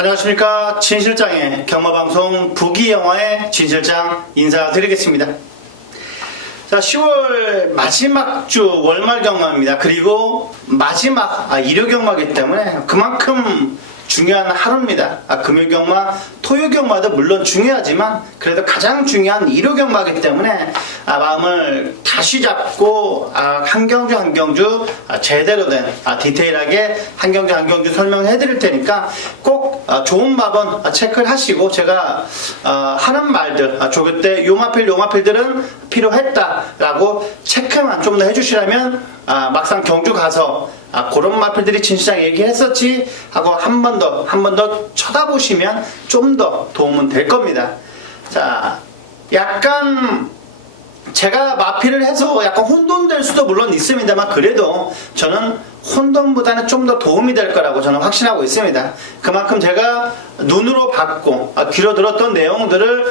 안녕하십니까. 진실장의 경마방송 부기영화의 진실장 인사드리겠습니다. 자, 10월 마지막 주 월말 경마입니다. 그리고 마지막 일요 경마이기 때문에 그만큼 중요한 하루입니다. 금요 경마, 토요 경마도 물론 중요하지만 그래도 가장 중요한 일요 경마이기 때문에 마음을 다시 잡고 한 경주 한 경주 제대로 된 디테일하게 한 경주 설명해 드릴 테니까 꼭 좋은 마번 체크를 하시고 제가 하는 말들 조교 때 요 마필들은 필요했다라고 체크만 좀 더 해주시라면 막상 경주 가서 그런 마필들이 진실장 얘기했었지 하고 한 번 더 쳐다보시면 좀 더 도움은 될 겁니다. 자, 약간 제가 마필을 해서 약간 혼돈될 수도 물론 있습니다만 그래도 저는 혼돈보다는 좀 더 도움이 될 거라고 저는 확신하고 있습니다. 그만큼 제가 눈으로 봤고 귀로 들었던 내용들을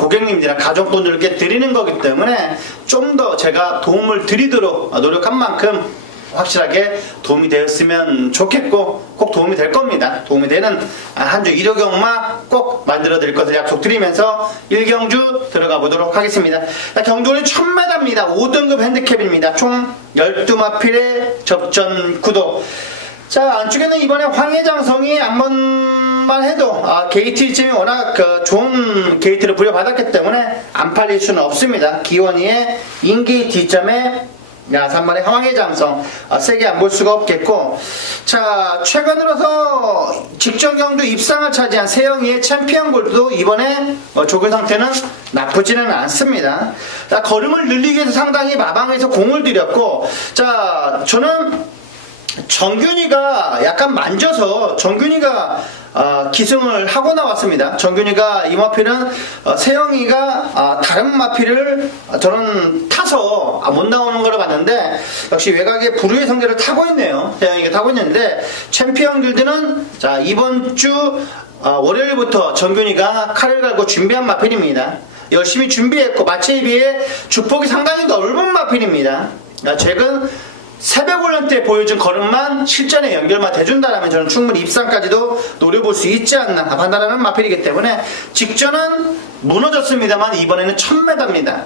고객님들이나 가족분들께 드리는 거기 때문에 좀 더 제가 도움을 드리도록 노력한 만큼 확실하게 도움이 되었으면 좋겠고 꼭 도움이 될 겁니다. 도움이 되는 한 주 일요 경마 꼭 만들어 드릴 것을 약속드리면서 1경주 들어가 보도록 하겠습니다. 경주는 1000m입니다. 5등급 핸디캡입니다. 총 12마필의 접전 구도. 자, 안쪽에는 이번에 황해장성이 한 번만 해도 게이트 일점이 워낙 좋은 게이트를 부여받았기 때문에 안 팔릴 수는 없습니다. 기원이의 인게이트 이점에 3만의 황해장성 세게 안 볼 수가 없겠고, 자, 최근 들어서 직전 경주 입상을 차지한 세영이의 챔피언 골드도 이번에 조교 상태는 나쁘지는 않습니다. 자, 걸음을 늘리기 위해서 상당히 마방에서 공을 들였고, 자, 저는 정균이가 약간 만져서 정균이가 기승을 하고 나왔습니다. 정균이가 이 마필은 세영이가 다른 마필을 저는 타서 못 나오는 걸 봤는데 역시 외곽에 불후의 성대를 타고 있네요. 세영이가 타고 있는데 챔피언 길드는 자, 이번 주 월요일부터 정균이가 칼을 갈고 준비한 마필입니다. 열심히 준비했고 마체에 비해 주폭이 상당히 넓은 마필입니다. 최근 새벽훈련 때 보여준 걸음만 실전에 연결만 돼준다면 저는 충분히 입상까지도 노려볼 수 있지 않나 판단하는 마필이기 때문에 직전은 무너졌습니다만 이번에는 1000m입니다.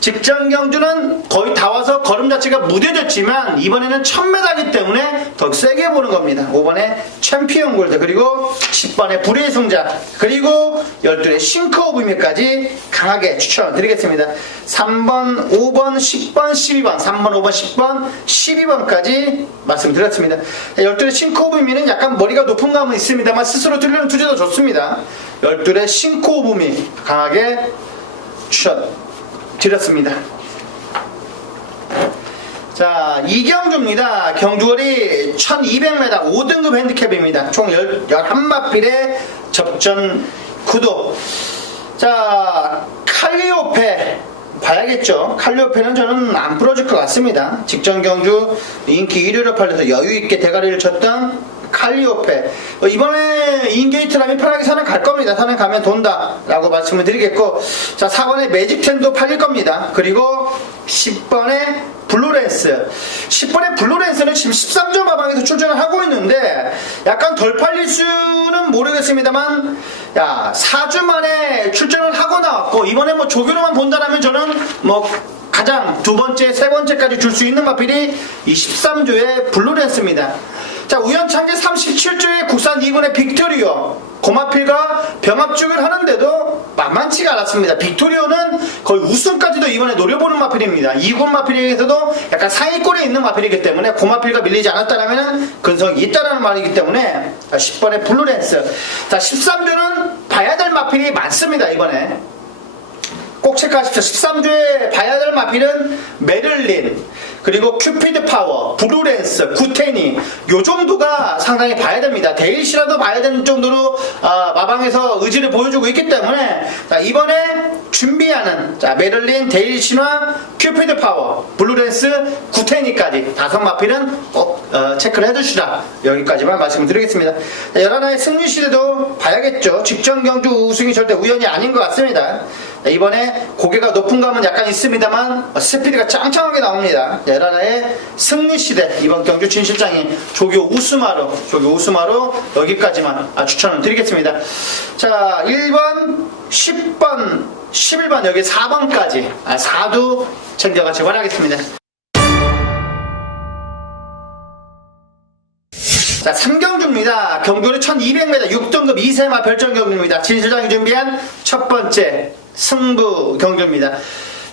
직전 경주는 거의 다 와서 걸음 자체가 무뎌졌지만 이번에는 1000m이기 때문에 더 세게 보는 겁니다. 5번에 챔피언 골드, 그리고 10번에 불의 승자, 그리고 12의 싱크 오브 미까지 강하게 추천드리겠습니다. 3번, 5번, 10번, 12번, 3번, 5번, 10번, 12번까지 말씀드렸습니다. 12의 싱크 오브 미는 약간 머리가 높은 감은 있습니다만 스스로 들리는 투지도 좋습니다. 12의 싱크 오브 미 강하게 추천 드렸습니다. 자, 이경주입니다. 경주거리 1200m 5등급 핸디캡입니다. 총 11마필의 접전 구도. 자, 칼리오페 봐야겠죠. 칼리오페는 저는 안 부러질 것 같습니다. 직전 경주 인기 1위를 팔려서 여유있게 대가리를 쳤던 칼리오페, 이번에 인게이트라면 편하게 산을 갈 겁니다. 산을 가면 돈다 라고 말씀을 드리겠고, 자, 4번에 매직텐도 팔릴 겁니다. 그리고 10번에 블루랜스, 10번에 블루랜스는 지금 13조 마방에서 출전을 하고 있는데 약간 덜 팔릴 수는 모르겠습니다만 4주 만에 출전을 하고 나왔고, 이번에 뭐 조교로만 본다라면 저는 뭐 가장 두 번째, 세 번째까지 줄 수 있는 마필이 이 13조의 블루랜스입니다. 자, 우연찮게 37조의 국산 2군의 빅토리오, 고마필과 병합죽을 하는데도 만만치가 않았습니다. 빅토리오는 거의 우승까지도 이번에 노려보는 마필입니다. 2군 마필에서도 약간 상위권에 있는 마필이기 때문에 고마필과 밀리지 않았다면 근성이 있다는 말이기 때문에 10번의 블루랜스. 자, 13조는 봐야 될 마필이 많습니다. 이번에 꼭 체크하십시오. 13조에 봐야 될 마필은 메를린, 그리고 큐피드 파워, 블루랜스, 구테니, 요 정도가 상당히 봐야 됩니다. 데일시라도 봐야 되는 정도로 마방에서 의지를 보여주고 있기 때문에 자, 이번에 준비하는 메를린, 데일시와 큐피드 파워, 블루랜스, 구테니까지 5마필은 꼭 체크를 해주시라. 여기까지만 말씀드리겠습니다. 11화의 승리 시대도 봐야겠죠. 직전 경주 우승이 절대 우연이 아닌 것 같습니다. 이번에 고개가 높은 감은 약간 있습니다만 스피드가 짱짱하게 나옵니다. 11화의 승리 시대 이번 경주 진실장이 조교 우스마로 여기까지만 추천을 드리겠습니다. 자, 1번, 10번, 11번 여기 4번까지 4두 챙겨가시기 바라겠습니다. 자, 3경주입니다. 경주는 1200m 6등급 2세마 별정 경주입니다. 진실장이 준비한 첫 번째 승부 경주입니다.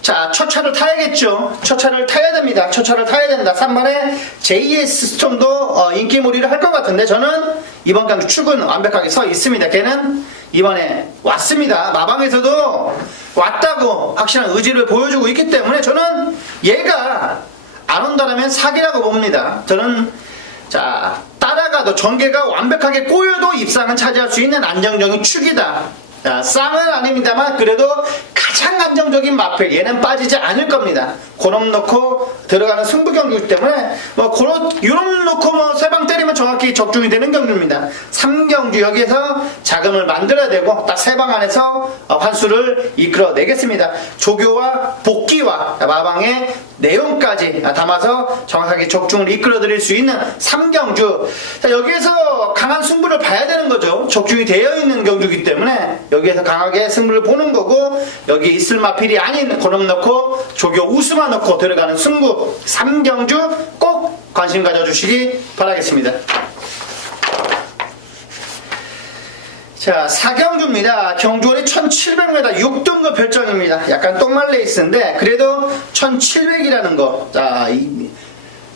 자, 첫 차를 타야겠죠. 첫 차를 타야 됩니다. 첫 차를 타야 된다. 3번에 JS 스톰도 인기몰이를 할 것 같은데 저는 이번 경주 출근 완벽하게 서 있습니다. 걔는 이번에 왔습니다. 마방에서도 왔다고 확실한 의지를 보여주고 있기 때문에 저는 얘가 안 온다면 사기라고 봅니다. 저는 자, 따라가도 전개가 완벽하게 꼬여도 입상은 차지할 수 있는 안정적인 축이다. 자, 쌍은 아닙니다만 그래도 가장 안정적인 마필 얘는 빠지지 않을 겁니다. 그럼 놓고 들어가는 승부 경기이기 때문에 요런 놓고 세 방 때리면 정확히 적중이 되는 경주입니다. 3경주 여기에서 자금을 만들어야 되고 딱 세 방 안에서 환수를 이끌어내겠습니다. 조교와 복귀와 마방의 내용까지 담아서 정확하게 적중을 이끌어드릴 수 있는 3경주. 자, 여기에서 강한 승부를 봐야 되는 거죠. 적중이 되어 있는 경주이기 때문에 여기에서 강하게 승부를 보는 거고 여기에 있을 마필이 아닌 고름 넣고 조교 우스마 넣고 들어가는 승부 3경주 꼭 관심 가져주시기 바라겠습니다. 자, 4경주입니다. 경주원이 1700m 6등급 별정입니다. 약간 똥말레이스인데 그래도 1700이라는 거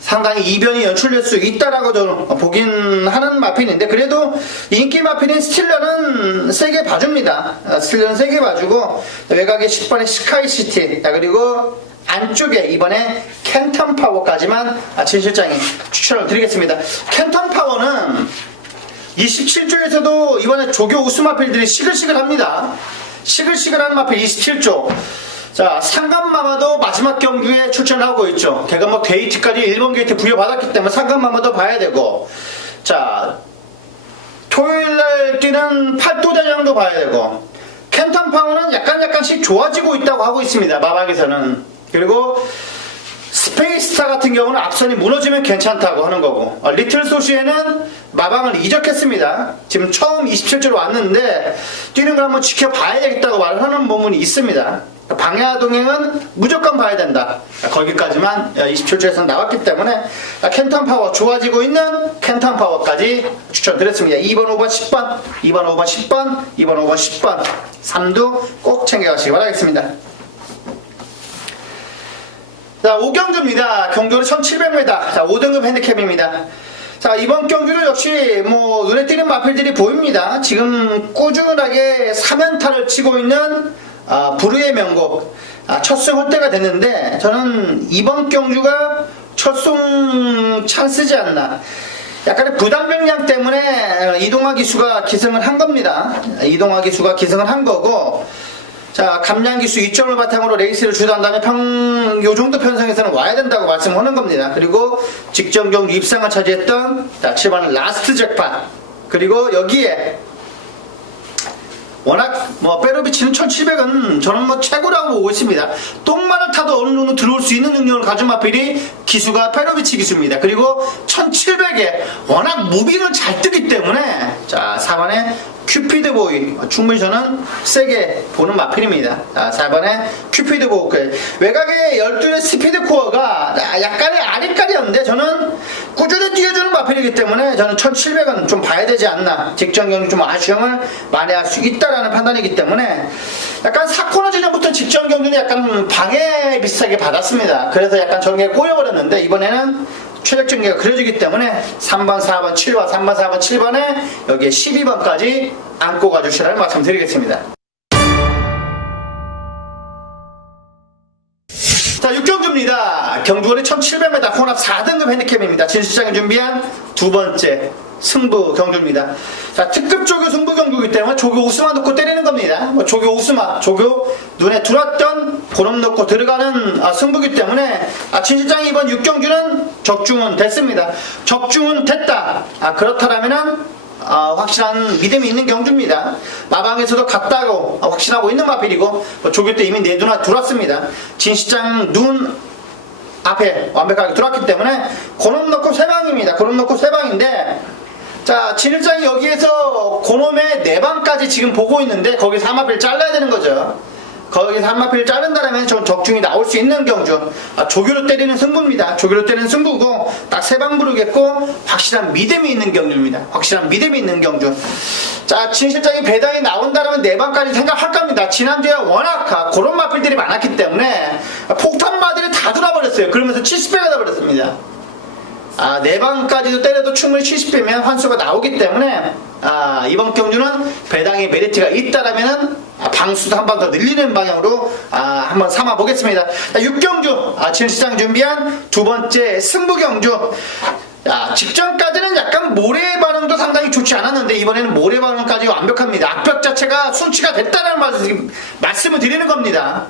상당히 이변이 연출될 수 있다라고 저는 보긴 하는 마필인데 그래도 인기 마필인 스틸러는 세게 봐줍니다. 스틸러는 세게 봐주고 외곽에 10번의 스카이시티 그리고 안쪽에 이번에 캔턴 파워까지만 진실장이 추천을 드리겠습니다. 캔턴 파워는 27조에서도 이번에 조교 우수 마필들이 시글시글합니다. 시글시글한 마필 27조. 자, 상간마마도 마지막 경주에 출전하고 있죠. 걔가 데이트까지 1번 게이트 부여받았기 때문에 상간마마도 봐야 되고, 자, 토요일날 뛰는 팔도대장도 봐야 되고, 캔턴 파워는 약간씩 좋아지고 있다고 하고 있습니다. 마방에서는. 그리고 스페이스타 같은 경우는 앞선이 무너지면 괜찮다고 하는 거고, 리틀 소시에는 마방을 이적했습니다. 지금 처음 27조로 왔는데 뛰는 걸 한번 지켜봐야 되겠다고 말하는 부분이 있습니다. 방야 동행은 무조건 봐야 된다. 거기까지만 27조에서 나왔기 때문에 캔턴 파워 좋아지고 있는 캔턴 파워까지 추천드렸습니다. 2번, 5번, 10번, 2번, 5번, 10번, 2번, 5번, 10번 3두 꼭 챙겨가시기 바라겠습니다. 자, 5경주입니다. 경주는 1700m. 자, 5등급 핸디캡입니다. 자, 이번 경주는 역시 눈에 띄는 마필들이 보입니다. 지금 꾸준하게 3연타를 치고 있는 부르의 명곡 첫승 홀대가 됐는데 저는 이번 경주가 첫승 찬스지 않나. 약간의 부담 명량 때문에 이동화 기수가 기승을 한 겁니다. 이동화 기수가 기승을 한 거고, 자, 감량기수 2점을 바탕으로 레이스를 주도한다면 요 정도 편성에서는 와야 된다고 말씀하는 겁니다. 그리고 직전 경주 입상을 차지했던 7번 라스트 잭팟, 그리고 여기에 워낙 페로비치는 1700은 저는 최고라고 보고 있습니다. 똥말을 타도 어느 정도 들어올 수 있는 능력을 가진 마필이 기수가 페로비치 기수입니다. 그리고 1700에 워낙 무빙을 잘 뜨기 때문에 자, 4번에 큐피드 보이 충분히 저는 세게 보는 마필입니다. 자, 4번에 큐피드 보이 외곽에 12의 스피드 코어가 약간의 아리까리였는데 저는 꾸준히 뛰어주는 마필이기 때문에 저는 1700은 좀 봐야 되지 않나. 직전 경기 좀 아쉬움을 만회할 수 있다라는 판단이기 때문에 약간 4코너 지점부터 직전 경기는 약간 방해 비슷하게 받았습니다. 그래서 약간 전개가 꼬여버렸는데 이번에는 최적 전개가 그려지기 때문에 3번, 4번, 7번, 3번, 4번, 7번에 여기에 12번까지 안고 가주시라는 말씀 드리겠습니다. 자, 6경주입니다. 경주원이 1700m 혼합 4등급 핸디캡입니다. 진실장이 준비한 두 번째 승부 경주입니다. 자, 특급 조교 승부 경주이기 때문에 조교 우스마 놓고 때리는 겁니다. 조교 우스마, 조교 눈에 들어왔던 그놈 놓고 들어가는 승부기 때문에 진 실장이 이번 6경주는 적중은 됐습니다. 적중은 됐다. 그렇다면은 확실한 믿음이 있는 경주입니다. 마방에서도 갔다고 확신하고 있는 마필이고 조교 때 이미 내 눈에 들어왔습니다. 진 실장 눈 앞에 완벽하게 들어왔기 때문에 고놈 넣고 세방입니다. 고놈 넣고 세방인데, 자, 진일장이 여기에서 고놈의 4방까지 지금 보고 있는데 거기서 한 마필 잘라야 되는 거죠. 거기서 한 마필 자른다면 전 적중이 나올 수 있는 경주. 조교로 때리는 승부입니다. 조교로 때리는 승부고 딱 3방 부르겠고 확실한 믿음이 있는 경주입니다. 확실한 믿음이 있는 경주. 자, 진실장이 배당이 나온다면 4방까지 생각할 겁니다. 지난주에 워낙 그런 마필들이 많았기 때문에 폭탄마들이 다 돌아버렸어요. 그러면서 70배가 돼버렸습니다. 4방까지도 때려도 충분히 70배면 환수가 나오기 때문에 이번 경주는 배당의 메리트가 있다라면은 방수도 한 번 더 늘리는 방향으로 한번 삼아 보겠습니다. 6경주 진실장 준비한 두 번째 승부 경주. 직전까지는 약간 모래 반응도 상당히 좋지 않았는데 이번에는 모래 반응까지 완벽합니다. 악벽 자체가 순치가 됐다는 말씀을 드리는 겁니다.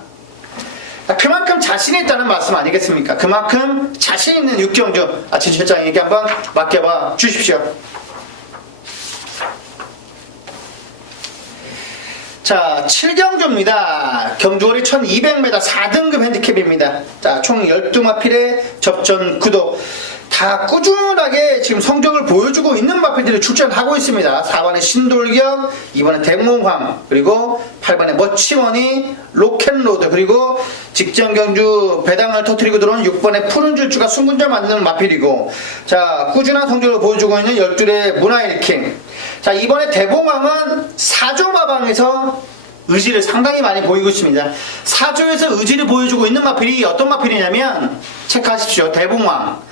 그만큼 자신이 있다는 말씀 아니겠습니까? 그만큼 자신 있는 6경주 진 실장에게 한번 맡겨봐 주십시오. 자, 7경주입니다. 경주거리 1200m 4등급 핸디캡입니다. 자, 총 12마필의 접전 구도. 다 꾸준하게 지금 성적을 보여주고 있는 마필들이 출전하고 있습니다. 4번에 신돌격, 2번에 대몽황, 그리고 8번에 멋치머니, 로켓로드, 그리고 직전 경주 배당을 터뜨리고 들어온 6번에 푸른 줄주가 순군절 만드는 마필이고, 자, 꾸준한 성적을 보여주고 있는 12의 문화일킹. 자, 이번에 대봉황은 4조 마방에서 의지를 상당히 많이 보이고 있습니다. 4조에서 의지를 보여주고 있는 마필이 어떤 마필이냐면 체크하십시오. 대봉황,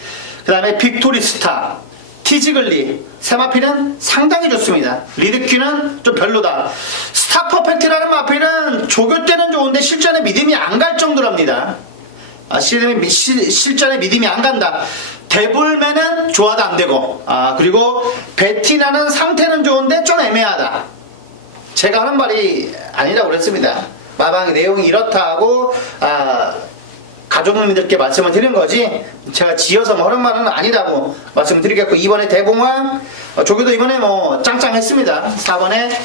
그 다음에 빅토리스타, 티지글리, 세 마필은 상당히 좋습니다. 리드큐는 좀 별로다. 스타 퍼펙트라는 마필은 조교 때는 좋은데 실전에 믿음이 안 갈 정도랍니다. 실전에 믿음이 안 간다. 데블맨은 좋아도 안 되고, 그리고 베티나는 상태는 좋은데 좀 애매하다. 제가 하는 말이 아니라고 그랬습니다. 마방의 내용이 이렇다 하고 가족님들께 말씀을 드린 거지 제가 지어서 뭐 하는 말은 아니라고 말씀을 드리겠고, 이번에 대봉황 조교도 이번에 뭐 짱짱했습니다. 4번에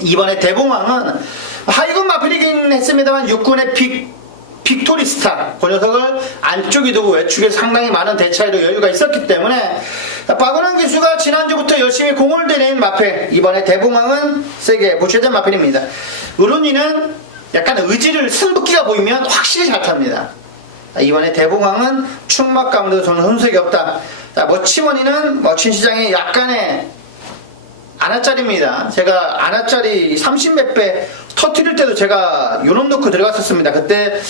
이번에 대봉황은 하이군 마필이긴 했습니다만 6군의 빅토리스타 그 녀석을 안쪽에 두고 외축에 상당히 많은 대차이로 여유가 있었기 때문에 박은환 기수가 지난주부터 열심히 공을 들인 마필, 이번에 대봉황은 세게 보셔야 마필입니다. 의론이는 약간 의지를 승부기가 보이면 확실히 잘 탑니다. 이번에 대봉황은 충막감도 저는 흔적이 없다. 멋치머니는 멋친시장의 약간의 아나짜리입니다. 제가 아나짜리 30몇 배 터트릴 때도 제가 요놈 넣고 들어갔었습니다. 그때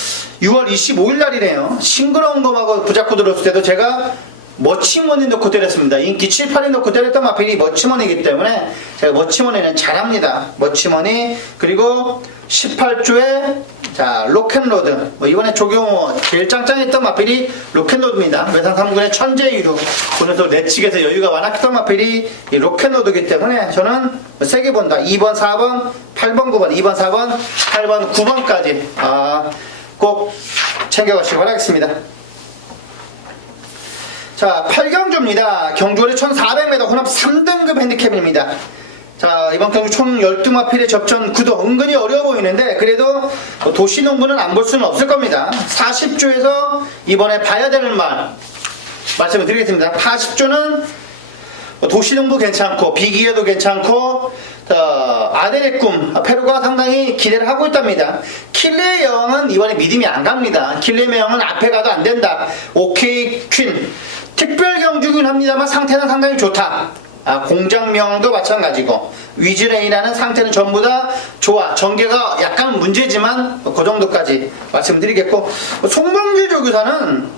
6월 25일 날이네요. 싱그러운 거하고 부잡고 들었을 때도 제가 멋치머니 넣고 때렸습니다. 인기 7, 8위 넣고 때렸던 마필이 멋치머니이기 때문에 제가 멋치머니는 잘합니다. 멋치머니, 그리고 18조에 로켓로드, 이번에 조경호 제일 짱짱했던 마필이 로켓로드입니다. 외상 3군의 천재이루, 그래서 내측에서 여유가 많았던 마필이 이 로켓로드이기 때문에 저는 세게 본다. 2번, 4번, 8번, 9번, 2번, 4번, 8번, 9번까지 꼭 챙겨가시기 바라겠습니다. 자, 8경주입니다. 경주거리 1400m 혼합 3등급 핸디캡입니다. 자, 이번 경주 총 12마필의 접전 구도 은근히 어려워 보이는데 그래도 도시농부는 안 볼 수는 없을 겁니다. 40조에서 이번에 봐야 되는 말씀을 드리겠습니다. 40조는 도시농부 괜찮고 비기에도 괜찮고 아델의 꿈 페루가 상당히 기대를 하고 있답니다. 킬레의 여왕은 이번에 믿음이 안 갑니다. 킬레의 여왕은 앞에 가도 안 된다. 오케이 퀸 특별 경주긴 합니다만 상태는 상당히 좋다. 공장명도 마찬가지고 위즈레이라는 상태는 전부 다 좋아. 전개가 약간 문제지만 그 정도까지 말씀드리겠고, 송봉길 조교사는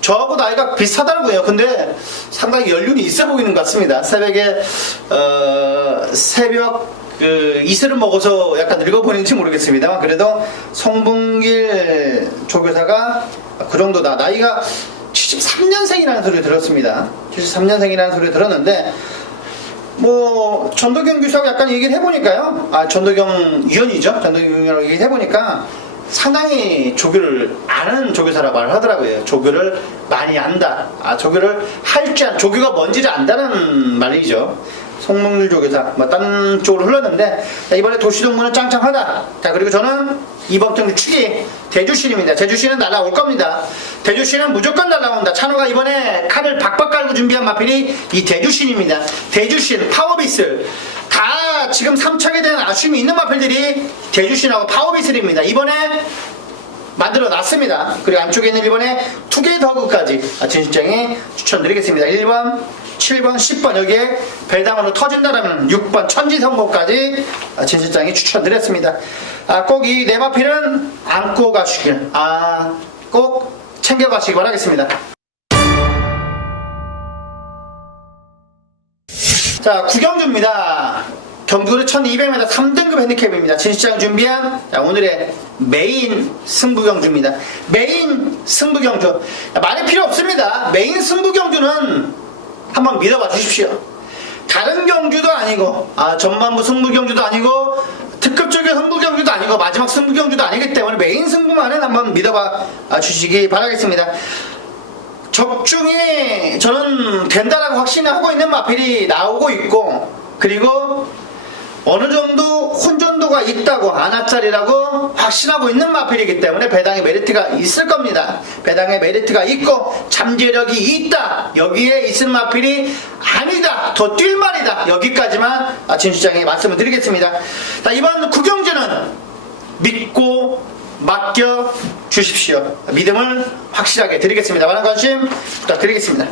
저하고 나이가 비슷하더라고요. 근데 상당히 연륜이 있어 보이는 것 같습니다. 새벽에 새벽 이슬을 먹어서 약간 늙어 보이는지 모르겠습니다만 그래도 송봉길 조교사가 그 정도다. 나이가 73년생이라는 소리 들었습니다. 73년생이라는 소리 들었는데, 뭐, 전도경 교수하고 약간 얘기를 해보니까요. 전도경 위원이죠. 전도경 위원이라고 얘기를 해보니까 상당히 조교를 아는 조교사라고 말을 하더라고요. 조교를 많이 안다. 조교를 할 줄 조교가 뭔지를 안다는 말이죠. 송몽률 조교사, 딴 쪽으로 흘렀는데, 이번에 도시동문은 짱짱하다. 자, 그리고 저는 이번 경주 축이 대주신입니다. 대주신은 날아올 겁니다. 대주신은 무조건 날아온다. 찬호가 이번에 칼을 박박 깔고 준비한 마필이 이 대주신입니다. 대주신, 파워비슬. 다 지금 3척에 대한 아쉬움이 있는 마필들이 대주신하고 파워비슬입니다. 이번에 만들어 놨습니다. 그리고 안쪽에 있는 이번에 투게더그까지 진실장에 추천드리겠습니다. 1번, 7번, 10번 여기에 배당으로 터진다라면 6번 천지성모까지 진실장이 추천드렸습니다. 꼭 이 네 마필은 안고 가시길, 꼭 챙겨가시기 바라겠습니다. 자, 구경주입니다. 경주를 1200m 3등급 핸디캡입니다. 진실장 준비한 오늘의 메인 승부경주입니다. 메인 승부경주. 말이 필요 없습니다. 메인 승부경주는 한번 믿어봐 주십시오. 다른 경주도 아니고, 전반부 승부경주도 아니고, 특급적인 승부경주도 아니고, 마지막 승부경주도 아니기 때문에 메인 승부만은 한번 믿어봐 주시기 바라겠습니다. 적중이 저는 된다라고 확신하고 있는 마필이 나오고 있고, 그리고 어느 정도 혼전도가 있다고, 안압짜리라고 확신하고 있는 마필이기 때문에 배당의 메리트가 있을 겁니다. 배당의 메리트가 있고 잠재력이 있다. 여기에 있을 마필이 아니다. 더 뛸 말이다. 여기까지만 진실장이 말씀을 드리겠습니다. 자, 이번 구경주는 믿고 맡겨 주십시오. 믿음을 확실하게 드리겠습니다. 많은 관심 부탁드리겠습니다.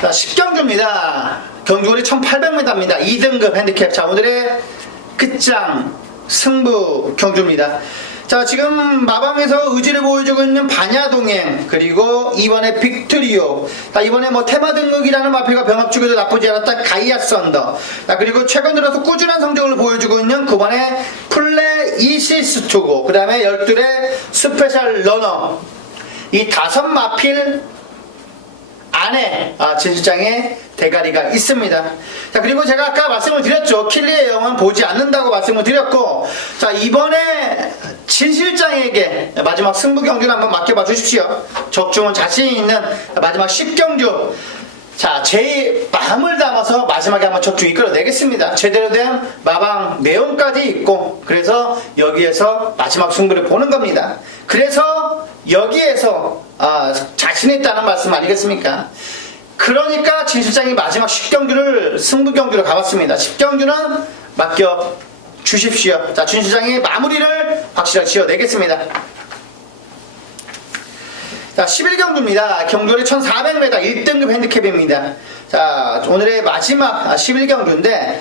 자, 10경주입니다. 경주거리 1800m입니다. 2등급 핸디캡. 자, 오늘의 끝장 승부 경주입니다. 자, 지금 마방에서 의지를 보여주고 있는 반야동행, 그리고 이번에 빅트리오. 자, 이번에 테마 등극이라는 마필과 병합 주기도 나쁘지 않았다. 가이아 썬더. 자, 그리고 최근 들어서 꾸준한 성적을 보여주고 있는 9번의 플레 이시스투고, 그 다음에 12의 스페셜 러너. 이 5 마필 안에 진실장의 대가리가 있습니다. 자, 그리고 제가 아까 말씀을 드렸죠. 킬리의 영은 보지 않는다고 말씀을 드렸고, 자, 이번에 진실장에게 마지막 승부 경주를 한번 맡겨봐 주십시오. 적중은 자신 있는 마지막 10경주. 자, 제 마음을 담아서 마지막에 한번 적중 이끌어내겠습니다. 제대로 된 마방 내용까지 있고, 그래서 여기에서 마지막 승부를 보는 겁니다. 그래서 여기에서 자신이 있다는 말씀 아니겠습니까? 그러니까 진실장이 마지막 10경주를 승부경주로 가봤습니다. 10경주는 맡겨 주십시오. 자, 진실장이 마무리를 확실하게 지어내겠습니다. 자, 11경주입니다. 경주거리 1400m 1등급 핸디캡입니다. 자, 오늘의 마지막 11경주인데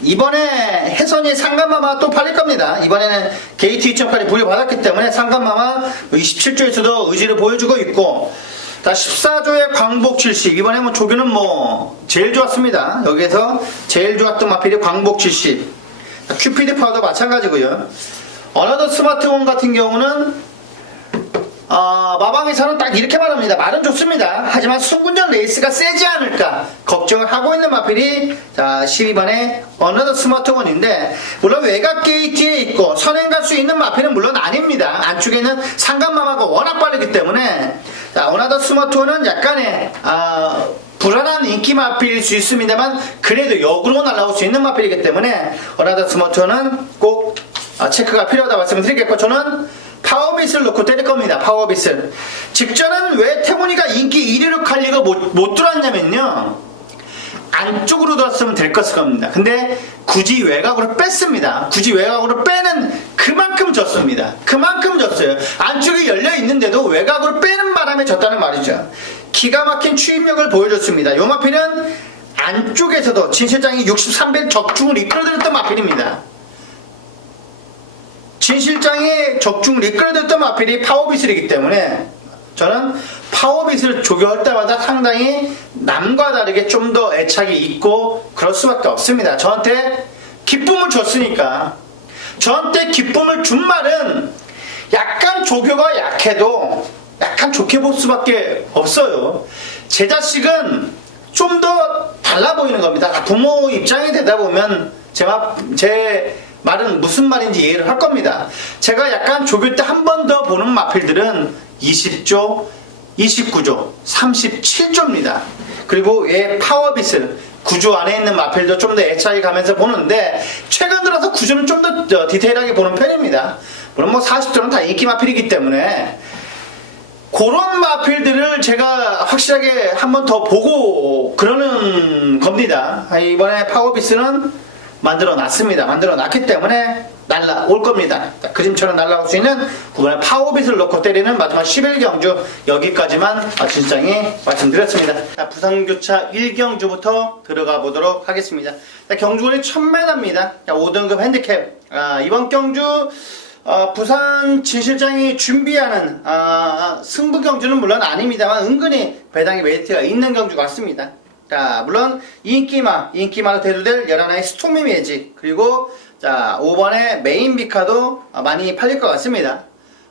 이번에 혜선이 상간마마 또 팔릴 겁니다. 이번에는 게이트 2.8이 부여받았기 때문에 상간마마 27조에서도 의지를 보여주고 있고, 자, 14조의 광복 70. 이번에 조교는 제일 좋았습니다. 여기에서 제일 좋았던 마필이 광복 70. 자, 큐피드 파워도 마찬가지고요. 어너더 스마트원 같은 경우는 마방에서는 딱 이렇게 말합니다. 말은 좋습니다. 하지만 순군전 레이스가 세지 않을까 걱정을 하고 있는 마필이 12번의 어너더 스마트원인데, 물론 외곽 게이트에 있고 선행 갈 수 있는 마필은 물론 아닙니다. 안쪽에는 상간마마가 워낙 빠르기 때문에, 어너더 스마트원은 약간의 불안한 인기 마필일 수 있습니다만 그래도 역으로 날아올 수 있는 마필이기 때문에 어너더 스마트원은 꼭 체크가 필요하다 말씀을 드리겠고, 저는 파워빗을 넣고 때릴 겁니다. 파워빗을. 직전은 왜 태문이가 인기 1위로 칼리가 못 들어왔냐면요, 안쪽으로 들었으면 될 것일 겁니다. 근데 굳이 외곽으로 뺐습니다. 굳이 외곽으로 빼는 그만큼 졌습니다. 그만큼 졌어요. 안쪽이 열려 있는데도 외곽으로 빼는 바람에 졌다는 말이죠. 기가 막힌 추임력을 보여줬습니다. 요 마필은 안쪽에서도 진실장이 63배 적중을 이끌어들였던 마필입니다. 진실장의 적중을 이끌어냈던 마필이 파워빗이기 때문에 저는 파워빗을 조교할 때마다 상당히 남과 다르게 좀 더 애착이 있고 그럴 수밖에 없습니다. 저한테 기쁨을 줬으니까, 저한테 기쁨을 준 말은 약간 조교가 약해도 약간 좋게 볼 수밖에 없어요. 제 자식은 좀 더 달라 보이는 겁니다. 부모 입장이 되다 보면 제 말은 무슨 말인지 이해를 할 겁니다. 제가 약간 조교 때 한 번 더 보는 마필들은 20조, 29조, 37조입니다. 그리고 얘 파워빗을 9조 안에 있는 마필도 좀 더 애착이 가면서 보는데 최근 들어서 9조는 좀 더 디테일하게 보는 편입니다. 물론 뭐 40조는 다 인기 마필이기 때문에 그런 마필들을 제가 확실하게 한 번 더 보고 그러는 겁니다. 이번에 파워비스는 만들어 놨습니다. 만들어 놨기 때문에 날라올 겁니다. 그림처럼 날라올 수 있는 9번에 파워빗을 넣고 때리는 마지막 11경주 여기까지만 진실장이 말씀드렸습니다. 부산교차 1경주부터 들어가 보도록 하겠습니다. 경주거리 1000m입니다. 5등급 핸디캡. 이번 경주 부산 진실장이 준비하는 승부 경주는 물론 아닙니다만 은근히 배당의 메리트가 있는 경주 같습니다. 자, 물론 인기마로 대두될 11화의 스토미 매직, 그리고 자 5번의 메인 비카도 많이 팔릴 것 같습니다.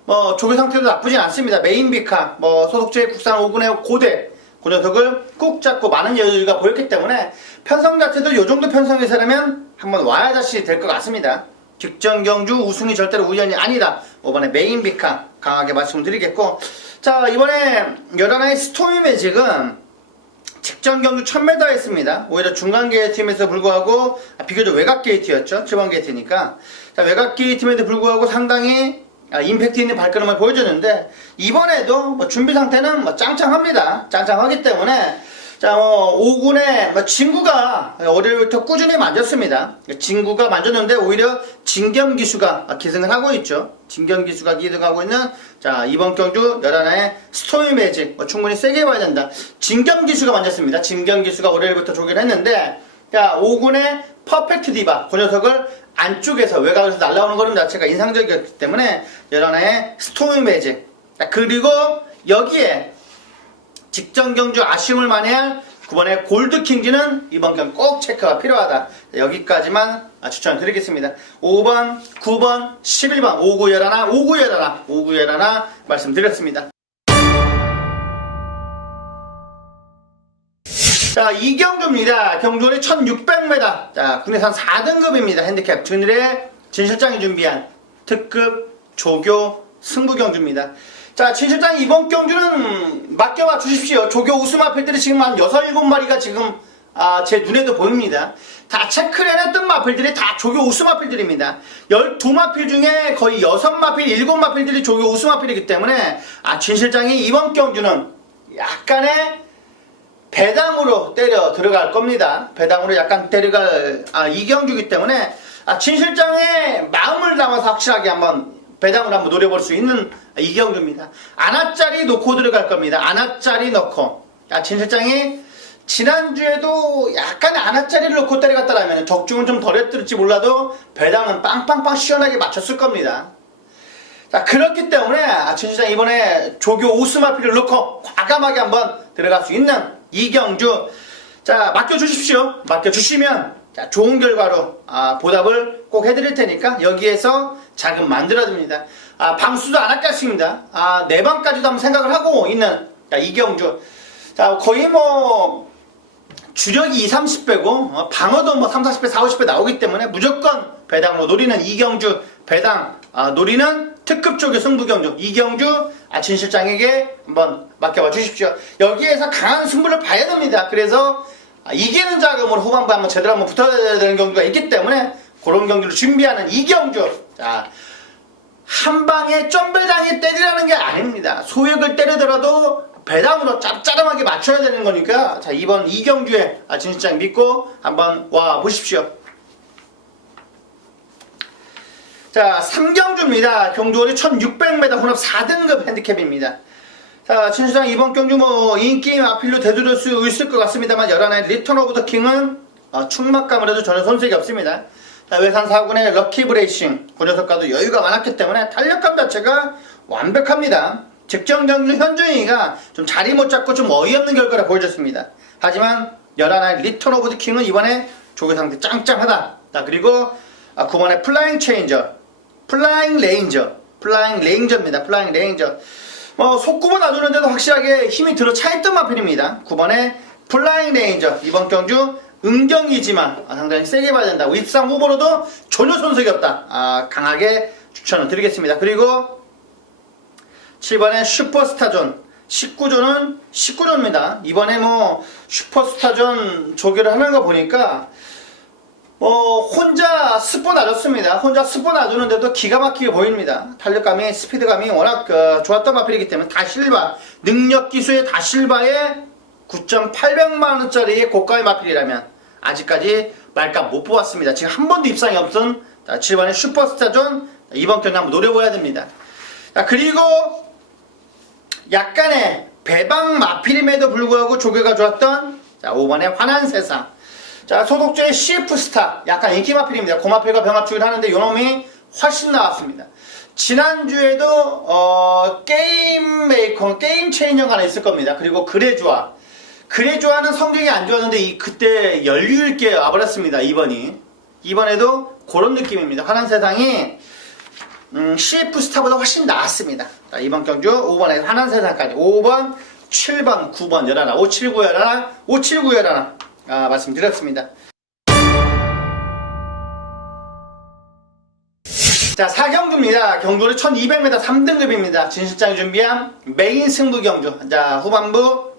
뭐 조교 상태도 나쁘진 않습니다. 메인 비카, 뭐 소속제 국산 5군의 고대 그 녀석을 꾹 잡고 많은 여유가 보였기 때문에 편성 자체도 요 정도 편성에서라면 한번 와야 다시 될 것 같습니다. 직전 경주 우승이 절대로 우연이 아니다. 5번에 메인 비카 강하게 말씀드리겠고, 자 이번에 11화의 스토미 매직은 직전 경주 1000m 했습니다. 오히려 중간 게이트임에도 불구하고 비교적 외곽 게이트였죠. 7번 게이트니까. 자, 외곽 게이트임에도 불구하고 상당히 임팩트 있는 발걸음을 보여줬는데 이번에도 뭐 준비 상태는 뭐 짱짱합니다. 짱짱하기 때문에 자, 5군의 진구가 월요일부터 꾸준히 만졌습니다. 진구가 만졌는데 오히려 진겸기수가 기승을 하고 있죠. 진겸기수가 기승하고 있는 자 이번 경주 11화의 스토미 매직 충분히 세게 봐야 된다. 진겸기수가 만졌습니다. 진겸기수가 월요일부터 조기를 했는데 자 5군의 퍼펙트 디바 그 녀석을 안쪽에서 외곽에서 날라오는 걸음 자체가 인상적이었기 때문에 11화의 스토미 매직. 그리고 여기에 직전 경주 아쉬움을 만회할 9번의 골드킹즈는 이번 경기 꼭 체크가 필요하다. 여기까지만 추천드리겠습니다. 5번, 9번, 11번, 5911, 5911, 5911 말씀드렸습니다. 자, 이 경주입니다. 경주거리 1600m. 자, 국내산 4등급입니다. 핸디캡. 준일의 진실장이 준비한 특급 조교 승부 경주입니다. 자, 진실장이 이번 경주는 맡겨봐 주십시오. 조교 우승 마필들이 지금 한 6, 7마리가 지금 제 눈에도 보입니다. 다 체크를 해놨던 마필들이 다 조교 우승 마필들입니다. 12마필 중에 거의 6마필, 7마필들이 조교 우승 마필이기 때문에 진실장이 이번 경주는 약간의 배당으로 때려 들어갈 겁니다. 배당으로 약간 때려갈 이 경주이기 때문에 진실장의 마음을 담아서 확실하게 한번 배당을 한번 노려볼 수 있는 이 경주입니다. 안아짜리 넣고 들어갈 겁니다. 안아짜리 넣고. 진실장이 지난주에도 약간 안아짜리를 넣고 때려갔다라면 적중은 좀 덜했을지 몰라도 배당은 빵빵빵 시원하게 맞췄을 겁니다. 자, 그렇기 때문에 진실장 이번에 조교 오스마피를 넣고 과감하게 한번 들어갈 수 있는 이 경주. 자, 맡겨주십시오. 맡겨주시면 자, 좋은 결과로 보답을 꼭 해드릴 테니까 여기에서 자금 만들어줍니다. 방수도 안 아깝습니다. 4방까지도 한번 생각을 하고 있는 이 경주. 자, 거의 뭐 주력이 2, 30배고 방어도 뭐 3, 40배, 4, 50배 나오기 때문에 무조건 배당으로 노리는 이 경주. 배당 노리는 특급 쪽의 승부 경주. 이 경주 진실장에게 한번 맡겨봐 주십시오. 여기에서 강한 승부를 봐야 됩니다. 그래서 이기는 자금으로 후반부에 한번 제대로 한번 붙어야 되는 경주가 있기 때문에 그런 경주를 준비하는 이 경주. 자, 한 방에 점배당에 때리라는 게 아닙니다. 소액을 때리더라도 배당으로 짭짤하게 맞춰야 되는 거니까 자, 이번 이 경주에 진실장 믿고 한번 와 보십시오. 자, 3경주입니다. 경주거리 1600m 혼합 4등급 핸디캡입니다. 자, 진실장 이번 경주 뭐 인게임 아필로 되돌릴 수 있을 것 같습니다만 11화의 리턴 오브 더 킹은 충막감으로도 전혀 손색이 없습니다. 자, 외산 4군의 럭키 브레이싱 그 녀석과도 여유가 많았기 때문에 탄력감 자체가 완벽합니다. 직전 경주 현준이가 좀 자리 못 잡고 좀 어이없는 결과를 보여줬습니다. 하지만 11화의 리턴 오브 더 킹은 이번에 조교 상태 짱짱하다. 자, 그리고 9번의 플라잉 체인저 플라잉 레인저입니다. 플라잉 레인저. 속구보 놔주는데도 확실하게 힘이 들어 차있던 마필입니다. 9번에 플라잉 레인저. 이번 경주 은경이지만 상당히 세게 봐야 된다. 입상 후보로도 전혀 손색이 없다. 강하게 추천을 드리겠습니다. 그리고 7번에 슈퍼스타존. 19조입니다. 이번에 슈퍼스타존 조교를 하는 거 보니까 혼자 스포 놔줬습니다. 혼자 스포 놔주는데도 기가 막히게 보입니다. 탄력감이, 스피드감이 워낙 좋았던 마필이기 때문에 다실바, 능력 기수의 다실바에 9,800만원짜리의 고가의 마필이라면 아직까지 말값 못 뽑았습니다. 지금 한 번도 입상이 없던 7번의 슈퍼스타존 이번 경기 한번 노려봐야 됩니다. 그리고 약간의 배방 마필임에도 불구하고 조교가 좋았던 5번의 환한 세상. 소속주의 CF스타 약간 인기 마필입니다. 고마필과 병합주기를 하는데 요놈이 훨씬 나왔습니다. 지난주에도 게임 메이커, 게임 체인저가 하나 있을 겁니다. 그리고 그레주아는 성적이 안 좋았는데 그때 연륜 있게 와버렸습니다. 이번에도 그런 느낌입니다. 환한 세상이 CF스타보다 훨씬 나았습니다. 이번 경주 5번에 환한 세상까지 5번, 7번, 9번 열하나 579 열하나 579 열하나 말씀드렸습니다. 자, 4경주입니다. 경주는 1200m 3등급입니다. 진실장이 준비한 메인 승부 경주. 자, 후반부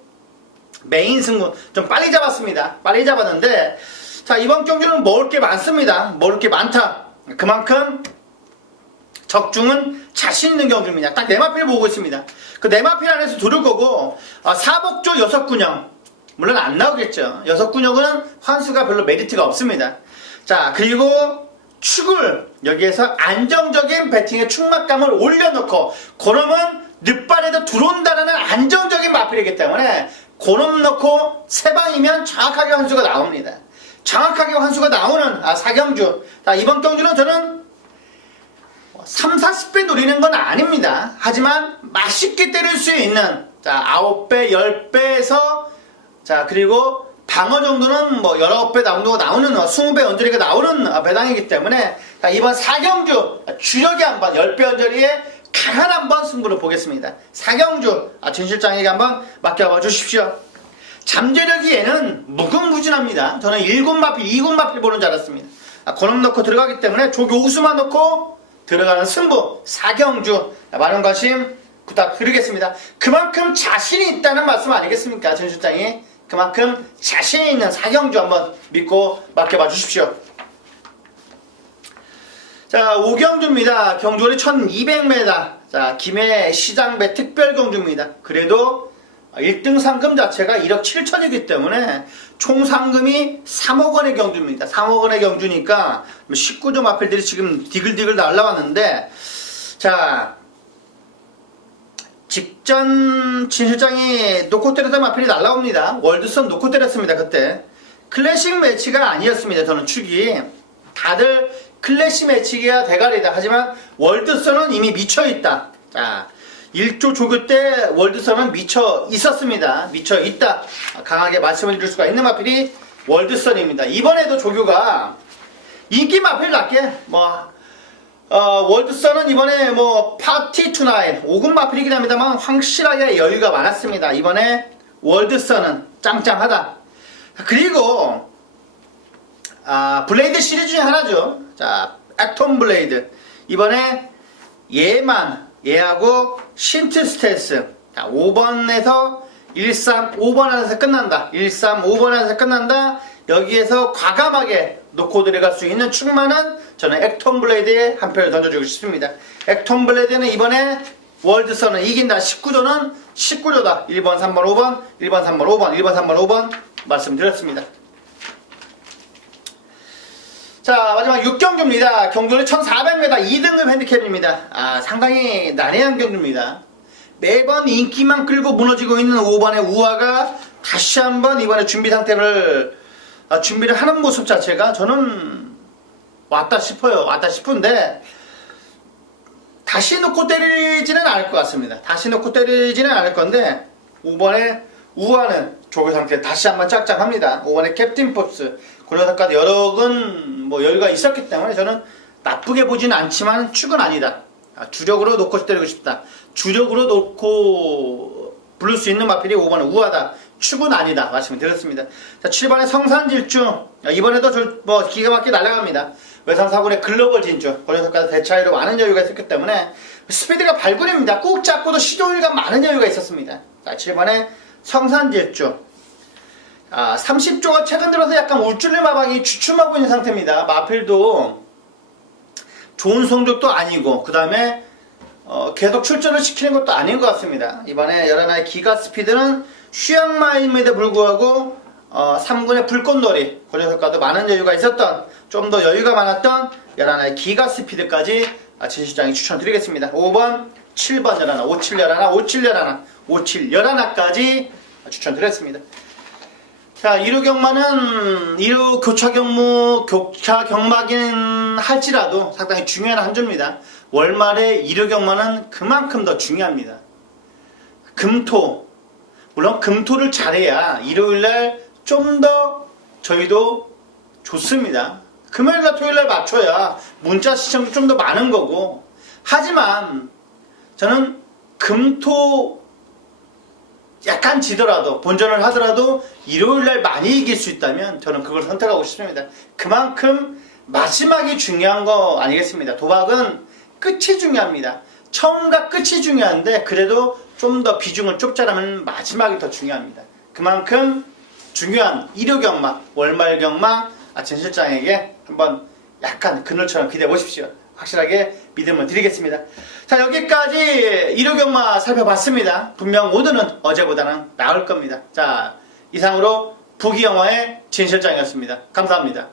메인 승부 좀 빨리 잡았습니다. 빨리 잡았는데 자, 이번 경주는 먹을 게 많습니다. 먹을 게 많다. 그만큼 적중은 자신 있는 경주입니다. 딱 네마필 보고 있습니다. 그 네마필 안에서 두를 거고 사복조 6군형 물론 안 나오겠죠. 6군형은 환수가 별로 메리트가 없습니다. 자, 그리고 축을 여기에서 안정적인 배팅의 축막감을 올려놓고 그놈은 늦발에도 들어온다는 안정적인 마필이기 때문에 그놈 넣고 세 방이면 정확하게 환수가 나옵니다. 정확하게 환수가 나오는 4경주. 자, 이번 경주는 저는 3, 40배 노리는 건 아닙니다. 하지만 맛있게 때릴 수 있는 9배, 10배에서 그리고 방어 정도는 19배 정도가 나오는 20배 언저리가 나오는 배당이기 때문에 이번 4경주 주력이 한번 10배 언저리에 강한 한번 승부를 보겠습니다. 4경주 진실장에게 한번 맡겨봐 주십시오. 잠재력이에는 무궁무진합니다. 저는 1군마필, 2군마필 보는 줄 알았습니다. 그놈 넣고 들어가기 때문에 조교 우수만 넣고 들어가는 승부 4경주 많은 관심 부탁드리겠습니다. 그만큼 자신이 있다는 말씀 아니겠습니까? 진실장이 그만큼 자신이 있는 4경주 한번 믿고 맡겨봐 주십시오. 자, 5경주입니다. 경주는 1200m. 자, 김해 시장배 특별 경주입니다. 그래도 1등 상금 자체가 1억 7천이기 때문에 총 상금이 3억 원의 경주입니다. 3억 원의 경주니까 19조 마필들이 지금 디글디글 날라왔는데 자, 직전 진실장이 놓고 때렸던 마필이 날라옵니다. 월드선 놓고 때렸습니다. 그때 클래식 매치가 아니었습니다. 저는 축이 다들 클래식 매치가 대가리다. 하지만 월드선은 이미 미쳐있다. 자, 1조 조교 때 월드선은 미쳐 있었습니다. 미쳐 있다. 강하게 말씀을 드릴 수가 있는 마필이 월드선입니다. 이번에도 조교가 인기 마필답게 월드선은 이번에 파티 투나잇 5군 마필이긴 합니다만 확실하게 여유가 많았습니다. 이번에 월드선은 짱짱하다. 그리고 블레이드 시리즈 중에 하나죠. 자, 액톰 블레이드. 이번에 얘하고 신트 스텔스. 자, 5번에서 13, 5번 안에서 끝난다. 13, 5번 안에서 끝난다. 여기에서 과감하게 놓고 들어갈 수 있는 충만한 저는 액톰 블레이드에 한 표를 던져주고 싶습니다. 액톰 블레이드는 이번에 월드선은 이긴다. 19조는 19조다. 1번, 3번, 5번, 1번, 3번, 5번, 1번, 3번, 5번 말씀드렸습니다. 자, 마지막 6경주입니다. 경주는 1400m 2등급 핸디캡입니다. 상당히 난해한 경주입니다. 매번 인기만 끌고 무너지고 있는 5번의 우아가 다시 한번 이번에 준비 상태를 준비를 하는 모습 자체가 저는 왔다 싶어요. 왔다 싶은데 다시 놓고 때리지는 않을 것 같습니다. 다시 놓고 때리지는 않을 건데 5번의 우아는 조교 상태 다시 한번 짝짝합니다. 5번의 캡틴 포스 그 녀석까지 여러 건 여유가 있었기 때문에 저는 나쁘게 보지는 않지만 축은 아니다. 주력으로 놓고 때리고 싶다. 주력으로 놓고 부를 수 있는 마필이 5번은 우하다. 축은 아니다. 말씀을 드렸습니다. 자, 7번에 성산질주. 이번에도 기가 막히게 날아갑니다. 외상사군의 글로벌 진주. 권력까지 대차이로 많은 여유가 있었기 때문에 스피드가 발군입니다. 꾹 잡고도 시도율가 많은 여유가 있었습니다. 자, 7번에 성산질주. 30조가 최근 들어서 약간 울줄리 마방이 주춤하고 있는 상태입니다. 마필도 좋은 성적도 아니고 그 다음에 계속 출전을 시키는 것도 아닌 것 같습니다. 이번에 11화의 기가 스피드는 휴양마임에도 불구하고 3군의 불꽃놀이 권력효과도 많은 여유가 있었던 좀 더 여유가 많았던 11화의 기가 스피드까지 진실장이 추천드리겠습니다. 5번, 7번 11화, 57 11화, 57 11화, 57 11화까지 추천드렸습니다. 자, 2루 경마는 2루 교차 경마긴 할지라도 상당히 중요한 한 주입니다. 월말에 2루 경마는 그만큼 더 중요합니다. 금토, 물론 금토를 잘해야 일요일날 좀 더 저희도 좋습니다. 금요일날 토요일날 맞춰야 문자 시청도 좀 더 많은 거고, 하지만 저는 금토 약간 지더라도 본전을 하더라도 일요일날 많이 이길 수 있다면 저는 그걸 선택하고 싶습니다. 그만큼 마지막이 중요한 거 아니겠습니다. 도박은 끝이 중요합니다. 처음과 끝이 중요한데 그래도 좀 더 비중을 좁자라면 마지막이 더 중요합니다. 그만큼 중요한 일요 경마, 월말 경마 진 실장에게 한번 약간 그늘처럼 기대해 보십시오. 확실하게 믿음을 드리겠습니다. 자, 여기까지 일요 경마 살펴봤습니다. 분명 오늘은 어제보다는 나을 겁니다. 자, 이상으로 부기영화의 진 실장이었습니다. 감사합니다.